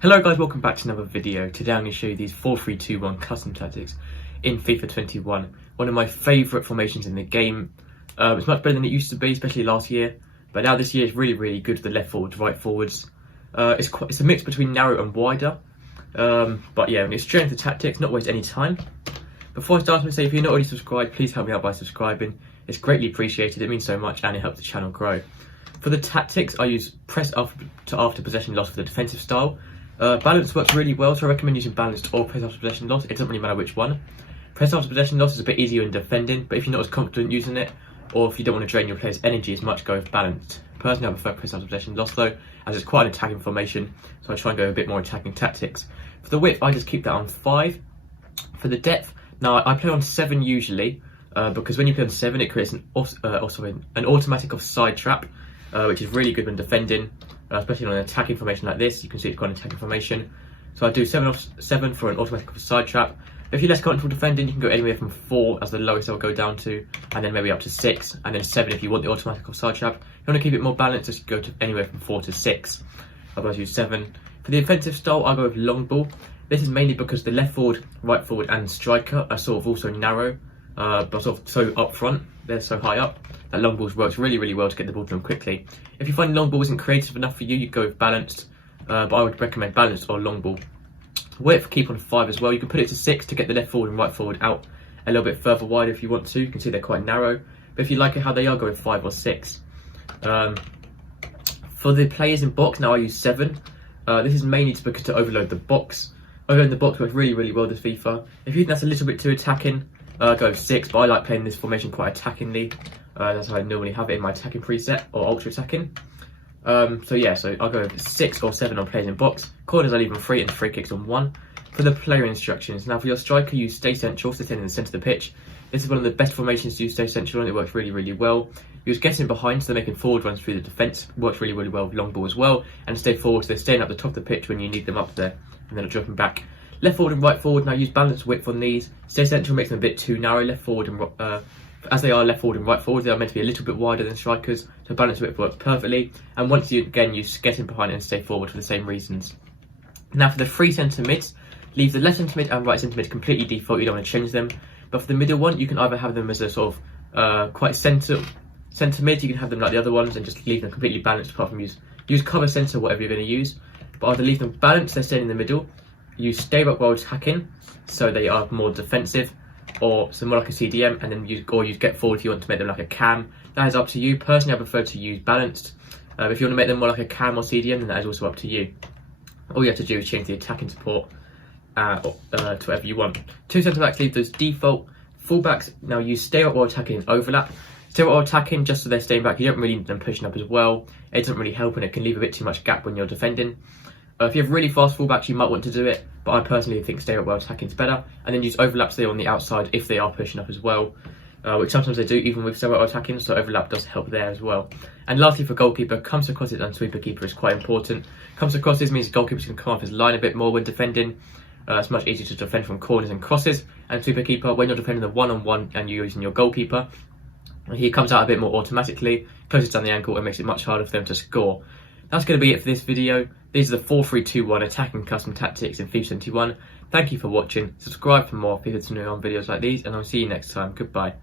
Hello guys, welcome back to another video. Today I'm going to show you these 4-3-2-1 custom tactics in FIFA 21. One of my favourite formations in the game. It's much better than it used to be, especially last year. But now this year is really good for the left forwards, right forwards. It's a mix between narrow and wider. But yeah, it's straight into tactics, not waste any time. Before I start, I'm going to say if you're not already subscribed, please help me out by subscribing. It's greatly appreciated, it means so much and it helps the channel grow. For the tactics, I use press after possession loss for the defensive style. Balance works really well, so I recommend using balanced or press after possession loss. It doesn't really matter which one. Press after possession loss is a bit easier in defending, but if you're not as confident using it, or if you don't want to drain your player's energy as much, go with balanced. Personally, I prefer press after possession loss though, as it's quite an attacking formation, so I try and go a bit more attacking tactics. For the width, I just keep that on 5. For the depth, now I play on 7 usually, because when you play on 7, it creates an automatic offside trap, which is really good when defending. Especially on an attacking formation like this. You can see it's quite an attacking formation. So I do 7 for an automatic offside trap. If you're less comfortable defending, you can go anywhere from 4 as the lowest I'll go down to, and then maybe up to 6, and then 7 if you want the automatic offside trap. If you want to keep it more balanced, just go to anywhere from 4 to 6. Otherwise use 7. For the offensive style, I go with long ball. This is mainly because the left forward, right forward and striker are sort of also narrow, but sort of so up front, they're so high up, that long balls works really well to get the ball to them quickly. If you find long ball isn't creative enough for you, you go with balanced, but I would recommend balanced or long ball. Width, keep on 5 as well. You can put it to 6 to get the left forward and right forward out a little bit further wide if you want to. You can see they're quite narrow, but if you like it how they are, go with 5 or 6. For the players in box, now I use 7. This is mainly to overload the box. Overloading the box works really well this FIFA. If you think that's a little bit too attacking, go with 6, but I like playing this formation quite attackingly. That's how I normally have it in my attacking preset, or ultra attacking. So I'll go with 6 or 7 on players in box. Corners I leave on 3 and free kicks on 1. For the player instructions, now for your striker, use stay central, so stay in the centre of the pitch. This is one of the best formations to use stay central and it works really well. Use getting behind, so they're making forward runs through the defence, works really well with long ball as well. And stay forward, so they're staying up the top of the pitch when you need them up there, and then dropping back. Left forward and right forward, now use balanced width on these. Stay central makes them a bit too narrow. Left forward and as they are left forward and right forward, they are meant to be a little bit wider than strikers, so balanced width works perfectly. And once you again use getting behind and stay forward for the same reasons. Now for the 3 centre mids, leave the left centre mid and right centre mid completely default. You don't want to change them. But for the middle one, you can either have them as a sort of quite centre mid. You can have them like the other ones and just leave them completely balanced. Apart from use cover centre, whatever you're going to use. But either leave them balanced, they're staying in the middle. Use stay up while attacking, so they are more defensive, or some more like a CDM, and then use get forward if you want to make them like a cam. That is up to you. Personally, I prefer to use balanced. If you want to make them more like a cam or CDM, then that is also up to you. All you have to do is change the attacking support to whatever you want. 2 centre backs, leave those default. Fullbacks, now use stay up while attacking and overlap. Stay up while attacking just so they're staying back. You don't really need them pushing up as well. It doesn't really help and it can leave a bit too much gap when you're defending. If you have really fast fullbacks, you might want to do it, but I personally think stay up while attacking is better. And then use overlaps there on the outside if they are pushing up as well, which sometimes they do even with stay up while attacking, so overlap does help there as well. And lastly for goalkeeper, comes to crosses and sweeper keeper is quite important. Comes to crosses means goalkeepers can come off his line a bit more when defending. It's much easier to defend from corners and crosses. And sweeper keeper, when you're defending the one-on-one and you're using your goalkeeper, he comes out a bit more automatically, closes down the ankle and makes it much harder for them to score. That's going to be it for this video. These are the 4-3-2-1 attacking custom tactics in FIFA 21. Thank you for watching. Subscribe for more FIFA 21 videos like these, and I'll see you next time. Goodbye.